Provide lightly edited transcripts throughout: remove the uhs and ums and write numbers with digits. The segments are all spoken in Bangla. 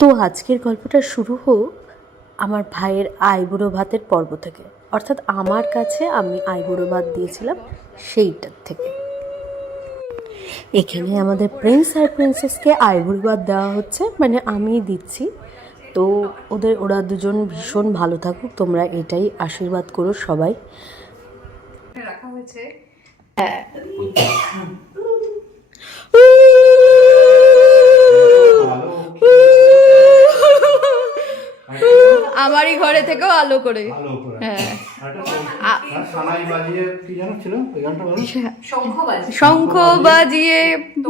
তো আজকের গল্পটা শুরু হোক আমার ভাইয়ের আইবুড়ো ভাতের পর্ব থেকে, অর্থাৎ আমার কাছে আমি আইবুড়ো ভাত দিয়েছিলাম সেইটার থেকে। এখানে আমাদের প্রিন্স আর প্রিন্সেসকে আইবুড়ো ভাত দেওয়া হচ্ছে, মানে আমি দিচ্ছি। তো ওরা দুজন ভীষণ ভালো থাকুক, তোমরা এটাই আশীর্বাদ করো সবাই। রাখা হয়েছে। আমারই ঘরে থেকেও আলো করে, হ্যাঁ, শঙ্খ বাজিয়ে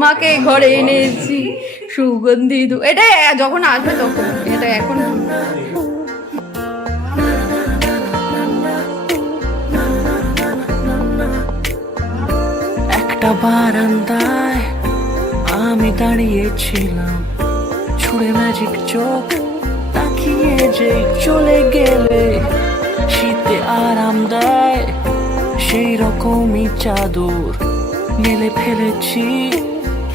মাকে ঘরে এনেছি সুগন্ধি। এটা যখন আসবে তখন, এটা এখন একটা বারান্দায় আমি দাঁড়িয়েছিলাম, ছুঁড়ে ম্যাজিক চোখ তাকিয়ে যে চলে গেলে শীতে আরাম দেয় সেই রকমই চাদর মেলে ফেলেছি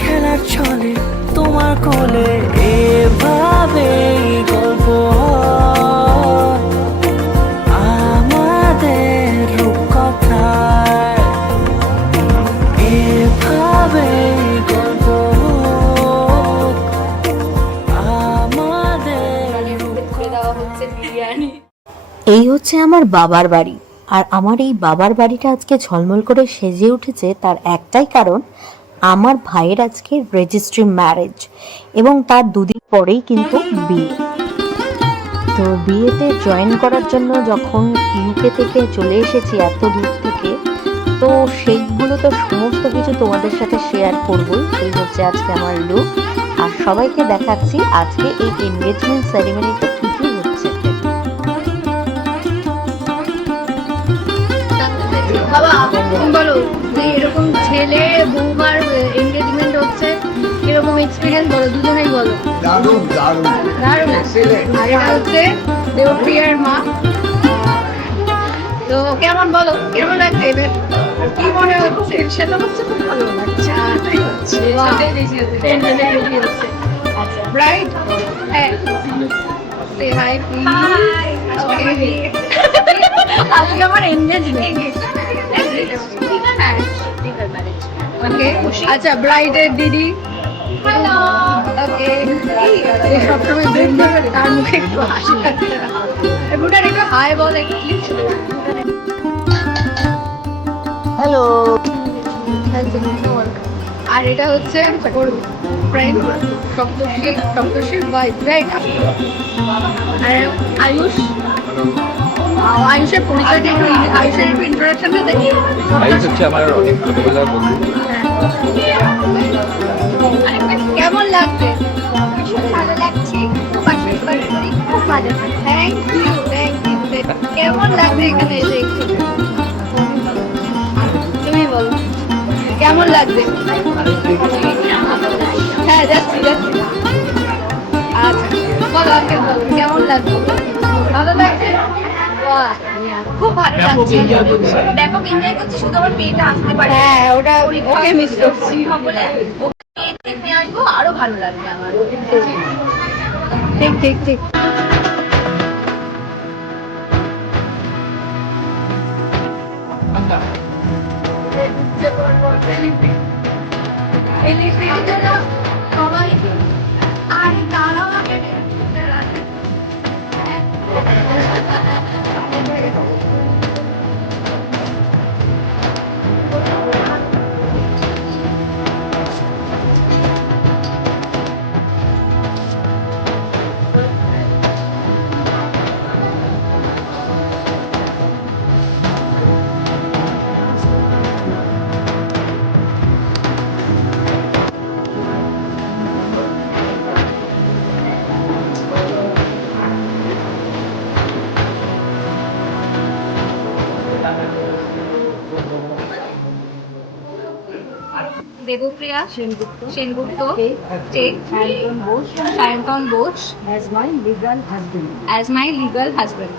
খেলার ছলে তোমার কোলে। এভাবে গল্প আমাদের রূপকথায়, এভাবে গল্প আমাদের বিরিয়ানি। এই হচ্ছে আমার বাবার বাড়ি, আর আমার এই বাবার বাড়িটা আজকে ঝলমল করে সেজে উঠেছে তার একটাই কারণ, আমার ভাইয়ের আজকে রেজিস্ট্রি ম্যারেজ এবং তার দুদিন পরেই কিন্তু বিয়ে। তো বিয়েতে জয়েন করার জন্য যখন ইউকে থেকে চলে এসেছি এত দূর থেকে, তো সেইগুলো তো সমস্ত কিছু তোমাদের সাথে শেয়ার করবই। এই হচ্ছে আজকে আমার লুক, আর সবাইকে দেখাচ্ছি আজকে এই এনগেজমেন্ট সেরিমনিতে কী কী হচ্ছে। বাবা তুমি বলো যে এরকম ছেলে বৌমার এনগেজমেন্ট হচ্ছে, এরকম এক্সপিরিয়েন্স বলো, দুজনেই বলো। দারুণ দারুণ দারুণ। আর এটা হচ্ছে দেবপ্রিয়ার মা। তো কেমন বলো, কেমন লাগছে এবার, কি মনে হচ্ছে? সেটা হচ্ছে খুব ভালো লাগছে। আচ্ছা ব্রাইড, হ্যাঁ সে হাই প্লিজ। আজকে আমার এনগেজমেন্ট। ওকে আচ্ছা, ব্রাইডের দিদি হ্যালো। ওকে সবসময় তার মুখে একটু হাসি থাকছে, বুটার একটু হাই বল একটু। হ্যালো। আর এটা হচ্ছে ফ্রেন্ড সপ্তর্ষির ওয়াইফ, রাইট? আর আয়ুষ, আয়ুষের পরিচয়টা একটু, আয়ুষের একটু ইন্ট্রোডাকশনটা দেখি। আয়ুষ হচ্ছে আমার অনেক ছোটবেলার বন্ধু। কেমন লাগছে? ভীষণ ভালো লাগছে, খুব ভালো। Thank you, thank you. কেমন লাগছে এখানে এসে? তুমি বলো কেমন লাগছে? হ্যাঁ যাচ্ছি যাচ্ছি। আচ্ছা বলো আঙ্কেল, বলো কেমন লাগছে? ভালো লাগছে? বাহ, খুব ভালো লাগছে। ব্যাপক এনজয় করছি, শুধু আমার মেয়েটা আসতে পারে। হ্যাঁ ওটা ওকে মিস করছি। ওকে দেখতে আসবো, আরো ভালো লাগবে আমার। ঠিক ঠিক ঠিক। সবাই আর তারাও Debapriya Sengupta, Sayantan Bose as my legal husband.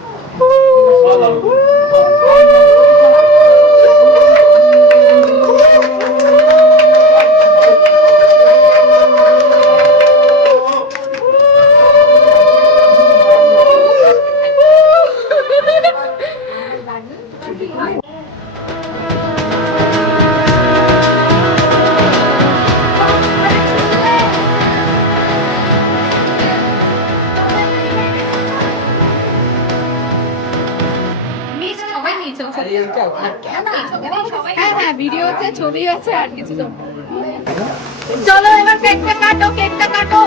ছবি আছে আর কিছু তো। চলো এবার কেকটা কাটো, কেকটা কাটো।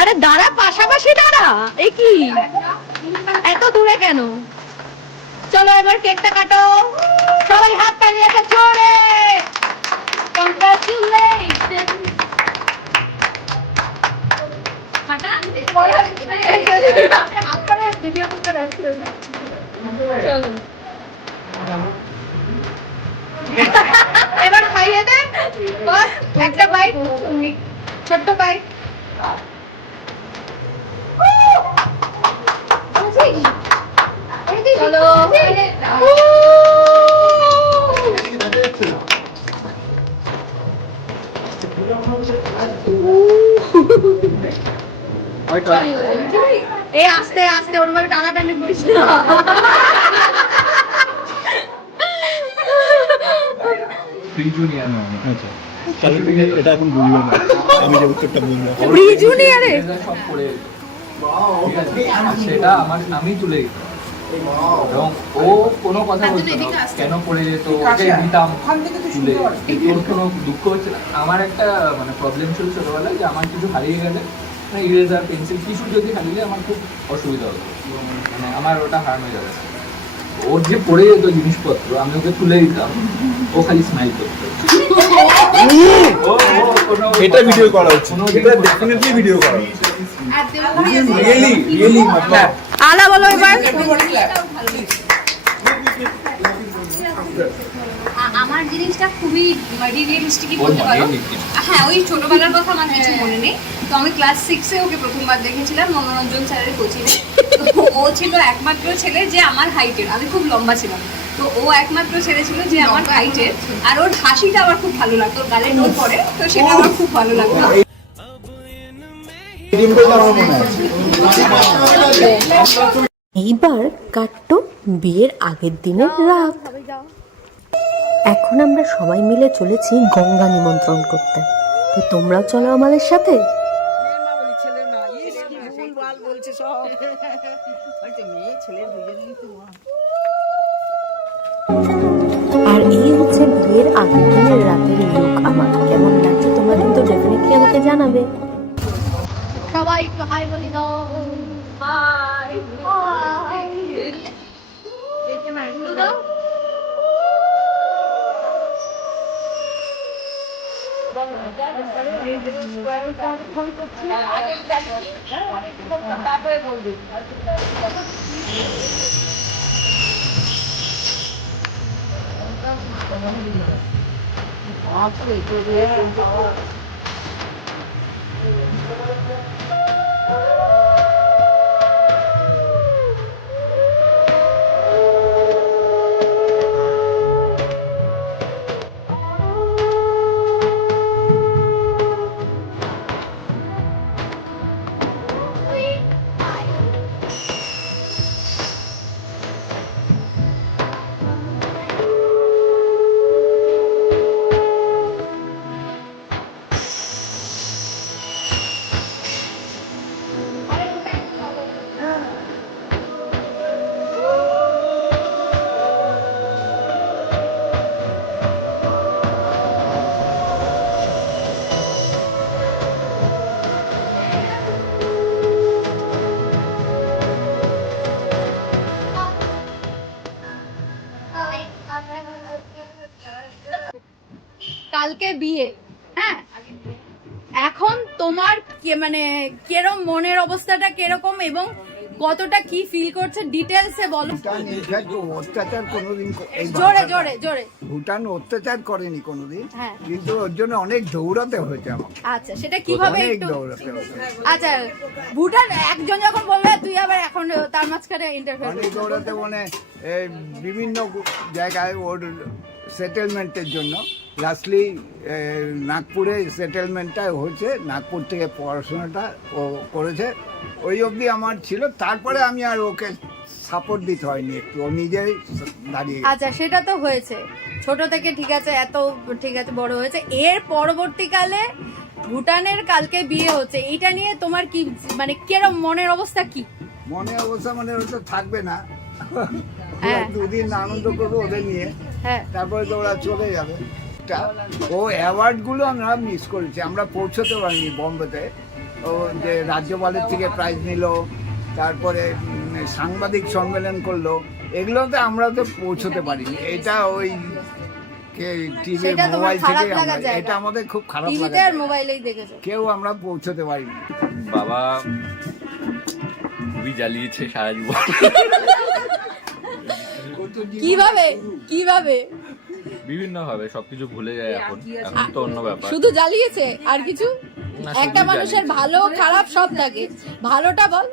আরে দাঁড়া, পাশাপাশি দাঁড়া, এ কি এত দূরে কেন? চলো এবার কেকটা কাটো, সবাই হাত তালিয়ে একটা জোরে কংগ্রাচুলেশন। ভিডিও করতে রাখছো। চলো এবার খাইয়ে দে, বস একটা বাইট, ছোট্ট বাইট। চলো এই আস্তে আস্তে ওর মধ্যে টানাটানি করিস না। জুনিয়র আচ্ছা তাহলে তুমি এটা এখন বুঝবে না আমি যে উত্তরটা বললাম প্রি জুনিয়রে সব পড়ে সেটা আমি তুলে দিতাম এবং ও কোনো কথা বলতো না কেন পড়ে যেত, ওকে দিতাম তুলে। ওর কোনো দুঃখ হচ্ছে না। আমার একটা মানে প্রবলেম ছিল ছোটবেলায় যে আমার কিছু হারিয়ে গেলে, মানে ইরেজার পেন্সিল কিছু যদি হারিয়ে যায় আমার খুব অসুবিধা হতো, মানে আমার ওটা হারাম হয়ে যাবে। ওর যে পড়ে যেত জিনিসপত্র আমি ওকে তুলে দিতাম, ও খালি স্মাইল করতো। এটা ভিডিও করা উচিত, এটা ডেফিনেটলি ভিডিও করা উচিত। রিয়েলি मतलब আলা বলো এবার। আমার জিনিসটা খুবই রিয়েলিস্টিকই বলতে পারো। হ্যাঁ, ওই ছোটবেলার কথা আমার কিছু মনে নেই। তো আমি ক্লাস 6-এ ওকে প্রথমবার দেখেছিলাম মনোরঞ্জন স্যারের কোচিংয়ে। তো ও ছিল একমাত্র ছেলে যে আমার হাইটের, আমি খুব লম্বা ছিলাম। তো ও একমাত্র ছেলে ছিল যে আমার হাইটের, আর ওর হাসিটা আমার খুব ভালো লাগতো, ওর গালে টোল পড়ে, তো সেটা আমার খুব ভালো লাগতো। এইবার কাটতো বিয়ের আগের দিনের রাত। এখন আমরা সবাই মিলে চলেছি গঙ্গা নিমন্ত্রণ করতে, তো তোমরাও চলো আমাদের সাথে। আর এই হচ্ছে বিয়ের আগের দিনের রাতের লুক। আমার কেমন লাগছে তোমরা কিন্তু ডেফিনেটলি আমাকে জানাবে। সবাই একটু হাই বলি দাও। হাই হাই দেখে মার দাও। তারপরে বলবি কালকে বিয়ে, হ্যাঁ, এখন তোমার মানে কিরকম মনের অবস্থাটা কিরকম এবং কতটা কি ফিল করছে ডিটেলসে বলো। অত্যাচার কোনোদিন জোরে জোরে জোরে। ভুটান অত্যাচার করেনি কোনোদিন, হ্যাঁ। কিন্তু ওর জন্য অনেক দৌড়াতে হয়েছে আমাকে, আচ্ছা সেটা কিভাবে অনেক একটু। দৌড়াতে হয়েছে, আচ্ছা ভুটান একজন যখন বলবে তুই আবার এখন তার মাঝখানে ইন্টারফেয়ার অনেক দৌড়াতে মানে বিভিন্ন জায়গায় ওর সেটেলমেন্টের জন্য। লাস্টলি নাগপুরে সেটেলমেন্টটা হয়েছে, নাগপুর থেকে পড়াশোনাটা ও করেছে, ওই অবধি আমার ছিল। তারপরে আমি আর ওকে সাপোর্ট দিতে হয়নি, একটু ও নিজেই দাঁড়িয়ে। আচ্ছা সেটা তো হয়েছে ছোট থেকে, ঠিক আছে, এত ঠিক আছে, বড় হয়েছে। এর পরবর্তীকালে ভুটানের কালকে বিয়ে হচ্ছে, এইটা নিয়ে তোমার কি মানে কিরকম মনের অবস্থা কি? মনে অবস্থা মানে ওটা থাকবে না, হ্যাঁ। দুদিন আনন্দ করবো ওদের নিয়ে, হ্যাঁ তারপরে তো ওরা চলে যাবে। ও অ্যাওয়ার্ডগুলো আমরা মিস করেছি, আমরা পৌঁছতে পারিনি বম্বেতে। ও যে রাজ্যপালের থেকে প্রাইজ নিল, তারপরে সাংবাদিক সম্মেলন করলো, এগুলোতে আমরা তো পৌঁছতে পারিনি। এটা ওই টিভি সেটা তোমার মোবাইল খারাপ থেকে লাগার জায়গা। এটা আমাদের খুব খারাপ টিভিতে লাগে, আর মোবাইলেই দেখেছো। কেউ আমরা পৌঁছতে পারিনি। বাবা খুবই জ্বালিয়েছে সারা জীবন। কিভাবে কিভাবে বিভিন্ন ভাবে সবকিছু ভুলে যায় এখন, এখন তো অন্য ব্যাপার। শুধু জ্বালিয়েছে আর কিছু? না, একটা শুধু মানুষের জ্বালিয়েছে। ভালো খারাপ সব থাকে, ভালোটা বল।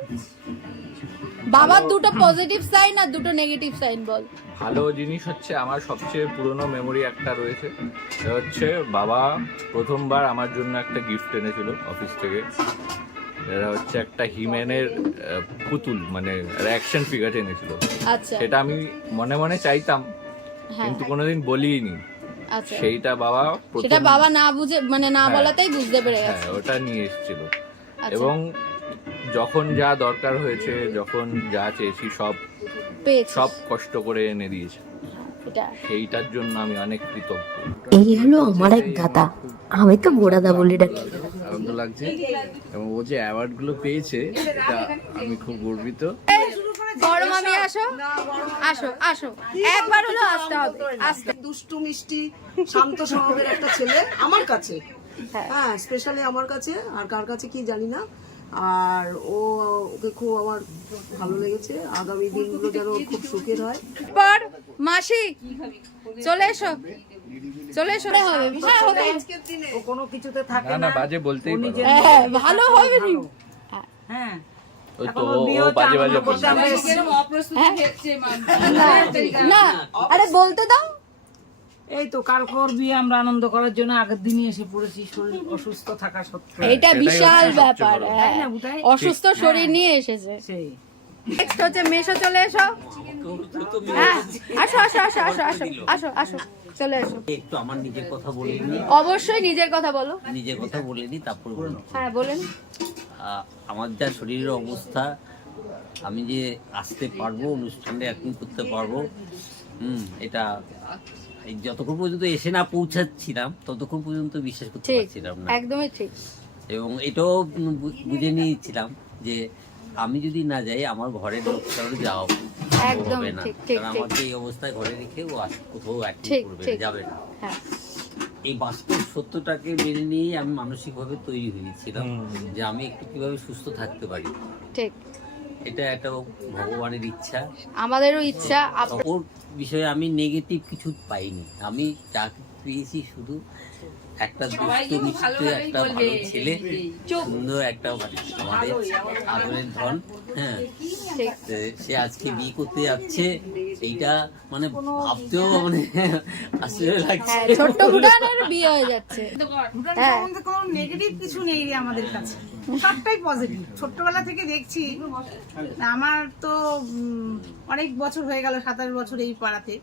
বাবার দুটো পজিটিভ সাইন আর দুটো নেগেটিভ সাইন বল। ভালো জিনিস হচ্ছে আমার সবচেয়ে পুরনো মেমোরি একটা রয়েছে, সেটা হচ্ছে বাবা প্রথমবার আমার জন্য একটা গিফট এনেছিল অফিস থেকে। এটা হচ্ছে একটা হিম্যানের পুতুল, মানে অ্যাকশন ফিগার এনেছিল। আচ্ছা সেটা আমি মনে মনে চাইতাম হ্যাঁ কিন্তু কোনোদিন বলিনি। আচ্ছা সেইটা বাবা সেটা প্রথম, বাবা না বুঝে মানে না হ্যাঁ, বলাতেই বুঝতে পেরে হ্যাঁ গেছে। ওটা নিয়ে এসেছিল। আচ্ছা। এবং যখন যা দরকার হয়েছে, যখন যা চেয়েছি সব পেয়েছিস। সব কষ্ট করে এনে দিয়েছে, এটা সেইটার জন্য আমি অনেক কৃতজ্ঞ। এই হলো আমার এক দাদা, আমি তো গোড়াদা বলে ডাকি। আনন্দ লাগছে এবং ও যে অ্যাওয়ার্ডগুলো পেয়েছে এটা আমি খুব গর্বিত। বড় মামি আসো আসো আসো, একবার হলো আসতে হবে, আসতে। দুষ্টু মিষ্টি শান্ত স্বভাবের একটা ছেলে আমার কাছে, হ্যাঁ স্পেশালি আমার কাছে, আর কার কাছে কি জানি না। আর ওকে খুব আমার ভালো লেগেছে। আগামী দিনগুলো যেন ওর খুব সুখের হয়। পর মাসি চলে এসো, চলে এসো। হবে হ্যাঁ হবে, ও কোনো কিছুতে থাকে না না, না বাজে বলতেই পারো। হ্যাঁ ভালো হবে নি। হ্যাঁ ওই তো ও বাজে বাজে বলছে। না আরে বলতে দাও। এই তো কালকর বিয়ে আমরা আনন্দ করার জন্য আগের দিনই এসে পড়েছি, শরীর অসুস্থ থাকা সত্ত্বেও। এটা সেটাই বিশাল হচ্ছে ব্যাপার, সবচেয়ে বড়। হ্যাঁ। তাই না, বুঝাই? অসুস্থ শরীর নিয়ে এসেছে। সেই নেক্সট হচ্ছে মেশো, চলে এসো। হ্যাঁ আসো আসো আসো আসো আসো আসো আসো চলে এসো। একটু আমার নিজের কথা বলে নি, অবশ্যই নিজের কথা বলো। নিজের কথা বলে নি তারপর বলবো। হ্যাঁ বলেন। আমার যা শরীরের অবস্থা, আমি যে আসতে পারবো, অনুষ্ঠানটা অ্যাটেন্ড করতে পারবো, এটা এই যতক্ষণ পর্যন্ত এসে না পৌঁছাচ্ছিলাম ততক্ষণ পর্যন্ত বিশ্বাস করতে ঠিক পারছিলাম না। একদমই ঠিক। এবং এটাও বুঝে নিয়েছিলাম যে আমি যদি না যাই আমার ঘরের লোকটাও যাওয়া একদম হবে না, ঠিক, ঠিক, কারণ আমাকে এই অবস্থায় ঘরে রেখে ও কোথাও ঠিক, অ্যাটেন্ড করবে ঠিক। না, যাবে না। হ্যাঁ এই বাস্তব সত্যটাকে মেনে নিয়েই আমি মানসিকভাবে তৈরি হয়েছিলাম যে আমি একটু কিভাবে সুস্থ থাকতে পারি। ঠিক, এটা একটা ভগবানের ইচ্ছা। আমাদেরও ইচ্ছা। ওর বিষয়ে আমি নেগেটিভ কিছু পাইনি, আমি যা পেয়েছি শুধু একটা দুষ্ট মিষ্টি একটা ভালো ছেলে, সুন্দর একটা আমাদের আদরের ধন। হ্যাঁ সে আজকে বিয়ে করতে যাচ্ছে, এইটা মানে ভাবতেও মানে আশ্চর্য লাগছে। ছোট্ট ভুটানের বিয়ে হয়ে যাচ্ছে। হ্যাঁ কোনো নেগেটিভ কিছু নেই রে আমাদের কাছে, সবটাই পজিটিভ। ছোট্টবেলা থেকে দেখছি, আমার তো অনেক বছর হয়ে গেল, 27 বছর এই পাড়াতে।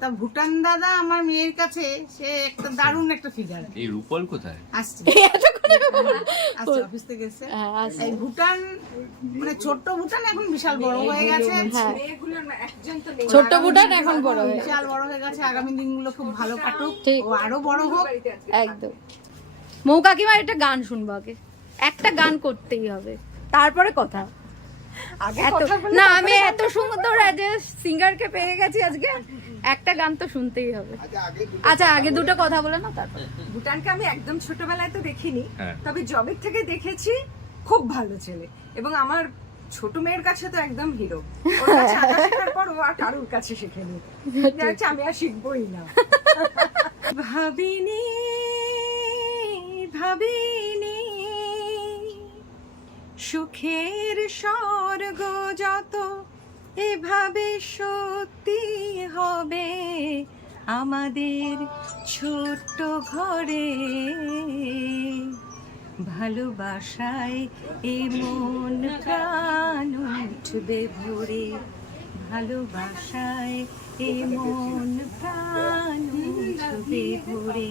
তা ভুটান দাদা আমার মেয়ের কাছে সে একটা দারুণ একটা ফিগার। এই রূপল কোথায়? আসছে অফিস থেকে এসে। হ্যাঁ, আসছে। এই ভুটান মানে ছোট্ট ভুটান এখন বিশাল বড় হয়ে গেছে। হ্যাঁ ছোট্ট ভুটান এখন বড় হয়ে গেছে। বিশাল বড় হয়ে গেছে, আগামী দিনগুলো খুব ভালো কাটুক, ঠিক। ও আরো বড় হোক। একদম। মৌ কাকিমার একটা গান শুনবো আগে, একটা গান করতেই হবে, তারপরে কথা। না আমি এত সুন্দর সিঙ্গারকে পেয়ে গেছি আজকে, একটা গান তো শুনতেই হবে। আচ্ছা আগে দুটো কথা বলে না তারপর। ভুটানকে আমি একদম ছোটবেলায় তো দেখিনি, হ্যাঁ। তবে জবের থেকে দেখেছি, খুব ভালো ছেলে। এবং আমার ছোট মেয়ের কাছে তো একদম হিরো। ওর কাছে আঁকা শেখার পর ও আর কারুর কাছে শেখেনি, যাচ্ছে আমি আর শিখবই না। ভাবিনি ভাবিনি সুখের স্বর্গ যত এভাবে সত্যি হবে আমাদের ছোট্ট ঘরে। ভালোবাসায় এ মন প্রাণ উঠবে ভরে, ভালোবাসায় এ মন প্রাণ উঠবে ভরে।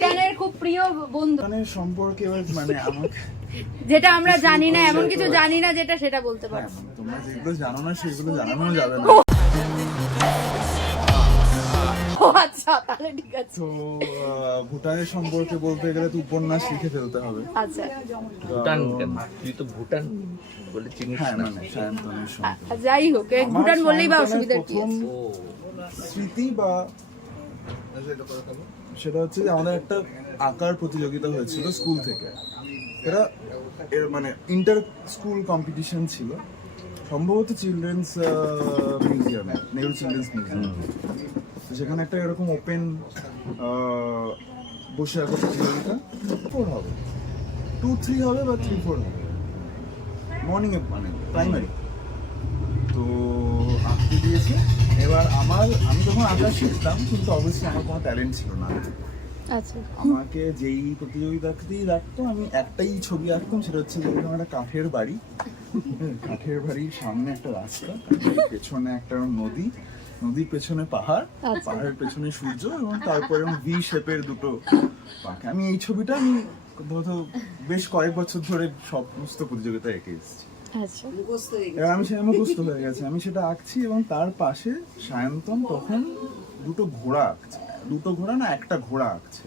গানের খুব প্রিয় বন্ধু মানে সম্পর্কে মানে আমাকে যেটা আমরা জানি না, এমন কিছু জানি না যেটা, সেটা বলতে পারো। তোমরা যেগুলো জানো না সেগুলো জানানো যাবে না। ও আচ্ছা, তাহলে ঠিক আছে। তো ভুটানের সম্পর্কে বলতে গেলে তো উপন্যাস লিখে ফেলতে হবে। আচ্ছা, ভুটান কেন? তুই তো ভুটান বলে চিনিস হ্যাঁ, না। মানে সায়ন্তনের সম্পর্কে যাই হোক, এই ভুটান বললেই বা অসুবিধা কি প্রথম আছে? স্মৃতি বা সেটা হচ্ছে যে আমাদের একটা আঁকার প্রতিযোগিতা হয়েছিল স্কুল থেকে। এটা এর মানে ইন্টার স্কুল কম্পিটিশন ছিল, সম্ভবত চিলড্রেন্স মিউজিয়ামে, নেহরু চিলড্রেন্স মিউজিয়াম। তো সেখানে একটা এরকম ওপেন বসে আঁকা প্রতিযোগিতা 4 হবে, 2-3 হবে বা 3-4 হবে, মর্নিংয়ে মানে প্রাইমারি। তো আঁকতে দিয়েছে। এবার আমি তখন আঁকা শিখতাম, কিন্তু অবশ্যই আমার কোনো ট্যালেন্ট ছিল না। আচ্ছা, আমাকে যেই প্রতিযোগিতাতেই রাখতো আমি একটাই ছবি আঁকতাম, সেটা হচ্ছে যেরকম একটা কাঠের বাড়ি, কাঠের বাড়ির সামনে একটা রাস্তা, পেছনে একটা নদী, নদীর পেছনে পাহাড়, পাহাড়ের পেছনে সূর্য, এবং তারপরে ভি শেপের দুটো পাখি। আমি এই ছবিটা আমি বেশ কয়েক বছর ধরে সমস্ত প্রতিযোগিতায় এঁকে এসেছি। আচ্ছা, এবার আমি সেটা মুখস্থ হয়ে গেছে, আমি সেটা আঁকছি, এবং তার পাশে সায়ন্তন তখন দুটো ঘোড়া আঁকছে। দুটো ঘোড়া না, একটা ঘোড়া আঁকছে।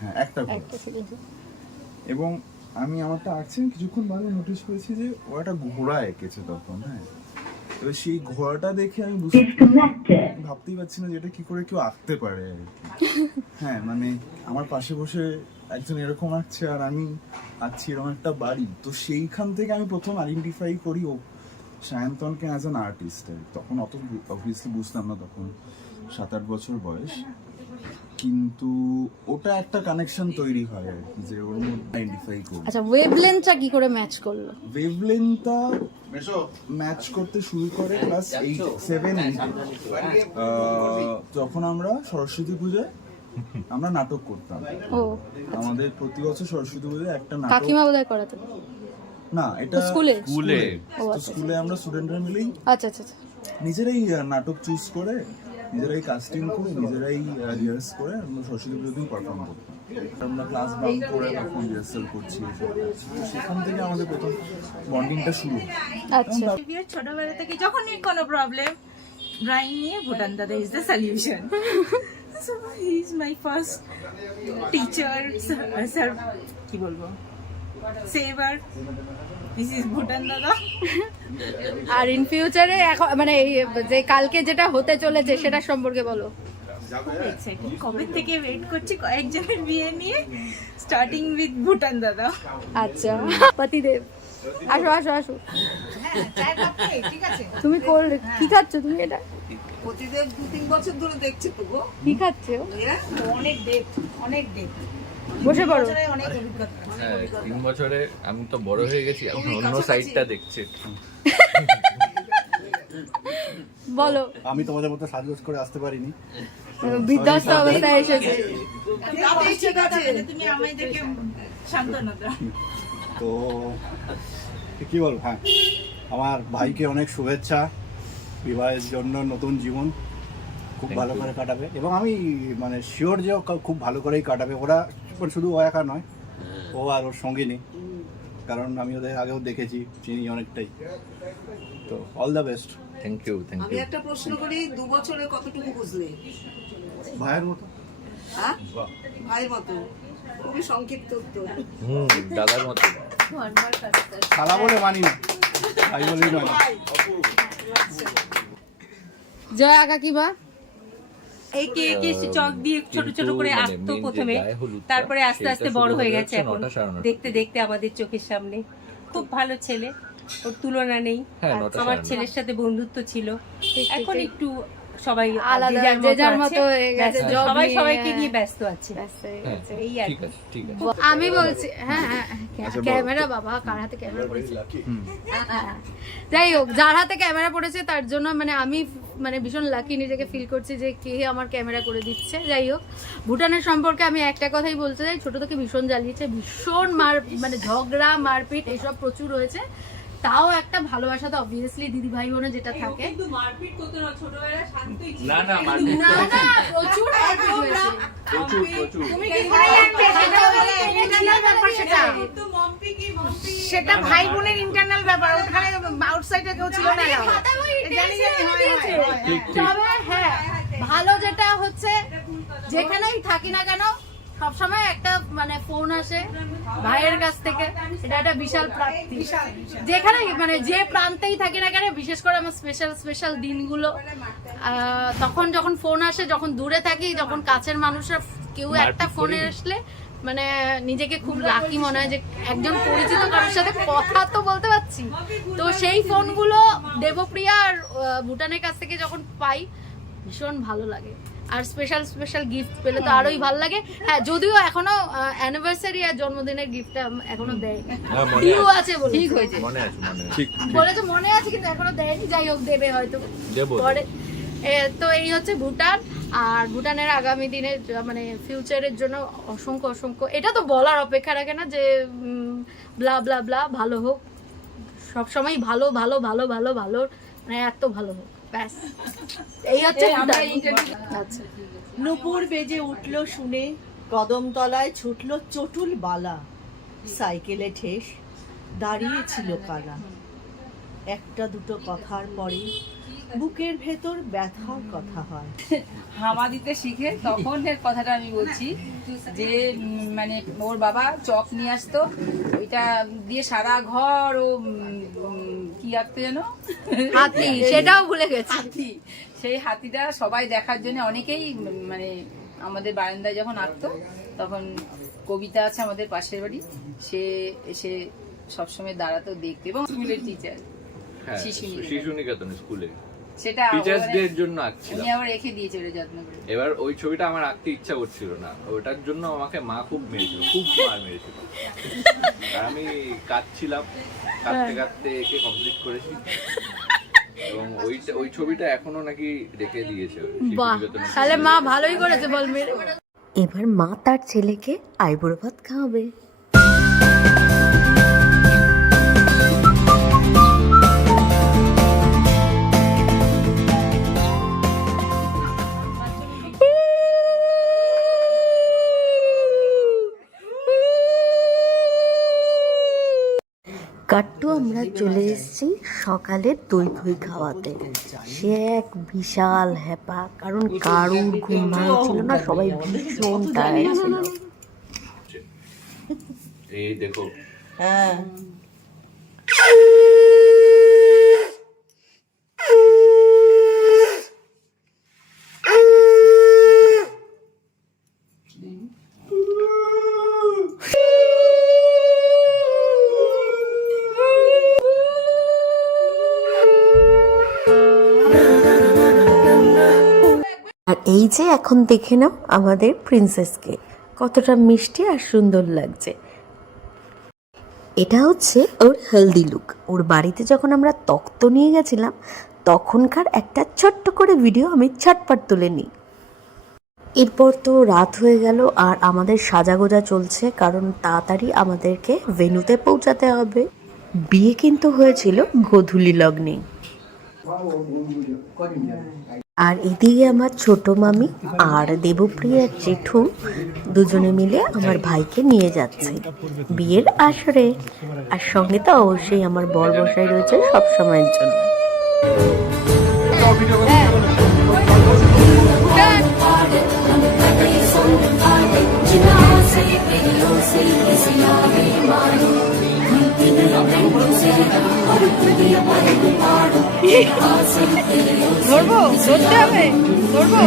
হ্যাঁ, একটা ঘোড়া। এবং আমি আমারটা আঁকছি, কিছুক্ষণ বাদে নোটিস করেছি যে ও একটা ঘোড়া এঁকেছে তখন। হ্যাঁ, এবার সেই ঘোড়াটা দেখে আমি ভাবতেই পারছি না যে এটা কি করে কেউ আঁকতে পারে আর কি। হ্যাঁ, মানে আমার পাশে বসে একজন এরকম আঁকছে আর আমি আঁকছি এরকম একটা বাড়ি। তো সেইখান থেকে আমি প্রথম আইডেন্টিফাই করি ও সায়ন্তনকে অ্যাজ অ্যান আর্টিস্ট। তখন অত অবভিয়াসলি বুঝতাম না, তখন 7-8 বছর বয়স, কিন্তু ওটা একটা কানেকশন তৈরি হয় আর কি, যে ওর মধ্যে আইডেন্টিফাই করি। আচ্ছা, ওয়েভলেন্থটা কি করে ম্যাচ করলো? ওয়েভলেন্থটা ম্যাচ করতে শুরু করে ক্লাস 7-8। যখন আমরা সরস্বতী পূজায় আমরা নাটক করতাম। ও, আমাদের প্রতি বছর সরস্বতী পূজায় একটা নাটক। কাকিমা বোধহয় করাতো না, এটা স্কুলে। স্কুলে আমরা স্টুডেন্টরা মিলেই আচ্ছা আচ্ছা আচ্ছা, নিজেরাই নাটক চুজ করে, নিজেরাই কাস্টিং করে, নিজেরাই রিহার্স করে আমরা সরস্বতী পুজোর দিন পারফর্ম করতাম। আমরা ক্লাস বাঙ্ক করে তখন রিহার্সাল করছি, সেখান থেকে আমাদের প্রথম বন্ডিংটা শুরু। আচ্ছা, ছোটবেলা থেকে যখনই কোনো প্রবলেম, ড্রয়িং নিয়ে ভুটান দাদা is the solution. So he is my first teacher, sir কি বলবো, সেভার। দিস ইজ ভুটান দাদা। আর ইন ফিউচারে এখন মানে যে কালকে যেটা হতে চলেছে সেটা সম্পর্কে বলো। কবে থেকে ওয়েট করছি কয়েকজনের বিয়ে নিয়ে, স্টার্টিং উইথ ভুটান দাদা। আচ্ছা, পতিদেব আসো আসো আসো, ঠিক আছে। তুমি কি খাচ্ছ তুমি? এটা প্রতিদেব 2-3 বছর ধরে দেখছি তো গো। কি খাচ্ছ? অনেক ডেট, অনেক ডেট। বসে পড়ো। অনেক অভিজ্ঞতা। 3 বছরে আমি তো বড় হয়ে গেছি, এখন অন্য সাইডটা দেখছি। বলো। আমি তোমাদের মতো সাজগোজ করে আসতে পারিনি, বিধ্বস্ত অবস্থায় এসেছে। তুমি আমাদেরকে সান্ত্বনা দাও। তো কি বলবো, হ্যাঁ, আমার ভাইকে অনেক শুভেচ্ছা বিবাহের জন্য, নতুন জীবন খুব ভালো করে কাটাবে, এবং আমি মানে শিওর যে খুব ভালো করেই কাটাবে। ওরা শুধু ও একা নয়, ও আর ওর সঙ্গিনী, কারণ আমি ওদের আগেও দেখেছি, চিনি অনেকটাই। তো all the best. Thank you, thank আমি ইউ। একটা প্রশ্ন করি, 2 বছরে কতটুকু বুঝলে? ভাইয়ের মতো। হ্যাঁ, ভাইয়ের মতো। খুবই সংক্ষিপ্ত উত্তর। দাদার মতো। খালা বলে মানি না, ভাই বলেই মানি। জয়া কাকিমা একে একে চক দিয়ে ছোট ছোট করে আঁকতো প্রথমে, তারপরে আস্তে আস্তে বড় হয়ে গেছে। এখন দেখতে দেখতে আমাদের চোখের সামনে খুব ভালো ছেলে, ওর তুলনা নেই। আমার ছেলের সাথে বন্ধুত্ব ছিল, এখন একটু সবাই আলাদা, যে যার মতো হয়ে গেছে, সবাই সবাইকে নিয়ে ব্যস্ত আছে। এই আর ঠিক আছে, ঠিক আছে। আমি বলছি, হ্যাঁ হ্যাঁ, ক্যামেরা বাবা, কার হাতে ক্যামেরা পড়েছে? যাই হোক, যার হাতে ক্যামেরা পড়েছে তার জন্য মানে আমি মানে ভীষণ লাকি নিজেকে ফিল করছি যে কে আমার ক্যামেরা করে দিচ্ছে। যাই হোক, ভুটানের সম্পর্কে আমি একটা কথাই বলতে চাই, ছোট থেকে ভীষণ জ্বালিয়েছে, ভীষণ মানে ঝগড়া মারপিট এসব প্রচুর হয়েছে। তাও একটা ভালোবাসা তো অবভিয়াসলি দিদি ভাই বোনে যেটা থাকে। না না মারপিট না না প্রচুর মারপিট হয়েছে। প্রচুর তুমি কি করে জানবে সেটা ইন্টারনাল ব্যাপার সেটা? সেটা ভাই বোনের ইন্টারনাল ব্যাপার, ওখানে আউটসাইডে কেউ ছিল না। জানি তবে হ্যাঁ ভালো যেটা হচ্ছে যেখানেই থাকি না কেন সবসময় একটা মানে ফোন আসে ভাইয়ের কাছ থেকে, এটা একটা বিশাল প্রাপ্তি। যেখানে মানে যে প্রান্তেই থাকি না কেন, বিশেষ করে আমার স্পেশাল দিনগুলো তখন যখন ফোন আসে, যখন দূরে থাকি, যখন কাছের মানুষরা কেউ একটা ফোনে আসলে মানে নিজেকে খুব লাকি মনে হয় যে একজন পরিচিত কারোর সাথে কথা তো বলতে পারছি। তো সেই ফোনগুলো দেবপ্রিয়া আর ভুটানের কাছ থেকে যখন পাই ভীষণ ভালো লাগে। আর স্পেশাল গিফট পেলে তো আরোই ভালো লাগে। হ্যাঁ যদিও এখনো অ্যানিভার্সারি আর জন্মদিনের গিফটটা এখনো দেয়নি, ডিউ আছে বলে ঠিক হয়েছে, বলেছে মনে আছে কিন্তু এখনো দেয়নি। যাই হোক দেবে হয়তো পরে। তো এই হচ্ছে ভুটান, আর ভুটানের আগামী দিনের মানে ফিউচারের জন্য অসংখ্য এটা তো বলার অপেক্ষা রাখে না যে ব্লা ব্লা ব্লা, ভালো হোক সবসময়, ভালো ভালো ভালো ভালো ভালো মানে এত ভালো হোক ব্যাস। এই হচ্ছে আচ্ছা। নুপুর বেজে উঠল শুনে, কদমতলায় ছুটল চটুল বালা, সাইকেলে ঠেস দাঁড়িয়েছিল কালা। একটা দুটো কথার পরে বুকের ভেতর ব্যথার কথা হয়। হামা দিতে শিখে তখন এর কথাটা আমি বলছি যে মানে ওর বাবা চক নিয়ে আসতো, ওইটা দিয়ে সারা ঘর ও কি আঁকতো যেন হাতি, সেটাও ভুলে গেছে। হাতি, সেই হাতিটা সবাই দেখার জন্য অনেকেই মানে আমাদের বারান্দায় যখন আঁকতো, তখন কবিতা আছে আমাদের পাশের বাড়ি, সে এসে সবসময় দাঁড়াতো দেখতে, এবং স্কুলের টিচার শিশু নিকেতন স্কুলে সেটা টিচার্স ডে এর জন্য আঁকছিলাম। উনি আবার রেখে দিয়েছে ওটা যত্ন করে। এবার ওই ছবিটা আমার আঁকতে ইচ্ছা করছিল না, ওটার জন্য আমাকে মা খুব মেরেছিল, খুব মার মেরেছিল। আর আমি কাঁদছিলাম, কাঁদতে একে কমপ্লিট করেছি, এবং ওই ছবিটা এখনো নাকি রেখে দিয়েছে। বাহ, তাহলে মা ভালোই করেছে বল মেরে। এবার মা তার ছেলেকে আইবুড়ো ভাত খাওয়াবে। কাট্টু আমরা চলে এসেছি সকালের দই খই খাওয়াতে। সে এক বিশাল হ্যাপা, কারণ কারুর ঘুম ভাঙছিল না, সবাই ভীষণ টায়ার্ড ছিল। এই দেখো হ্যাঁ আর এই যে এখন দেখে নাও আমাদের প্রিন্সেসকে, কতটা মিষ্টি আর সুন্দর লাগছে। এটা হচ্ছে ওর হেলদি লুক। ওর বাড়িতে যখন আমরা তক্ত নিয়ে গেছিলাম তখনকার একটা ছোট্ট করে ভিডিও আমি ঝটপট তুলে নিই। এরপর তো রাত হয়ে গেল আর আমাদের সাজাগোজা চলছে, কারণ তাড়াতাড়ি আমাদেরকে ভেন্যুতে পৌঁছাতে হবে। বিয়ে কিন্তু হয়েছিল গোধূলি লগ্নে। আর এদিকে আমার ছোট মামি আর দেবপ্রিয়ার জেঠু দুজনে মিলে আমার ভাইকে নিয়ে যাচ্ছে বিয়ের আসরে। আর সঙ্গে তো অবশ্যই আমার বর বসাই রয়েছে সব সময়ের জন্য। ধরবো, ধরতে হবে, ধরবো।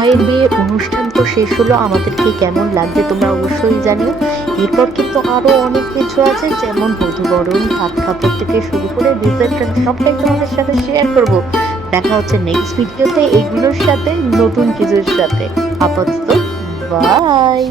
ভাইয়ের বিয়ে অনুষ্ঠান তো শেষ হলো, আমাদেরকে কেমন লাগছে তোমরা অবশ্যই জানিও। এরপর কিন্তু আরো অনেক কিছু আছে, যেমন বধূবরণ, হাত কাপড় থেকে শুরু করে রিসেপশন, সবটাই তোমাদের সাথে শেয়ার করব। দেখা হচ্ছে নেক্সট ভিডিওতে এইগুলোর সাথে, নতুন কিছুর সাথে। আপাতত বাই।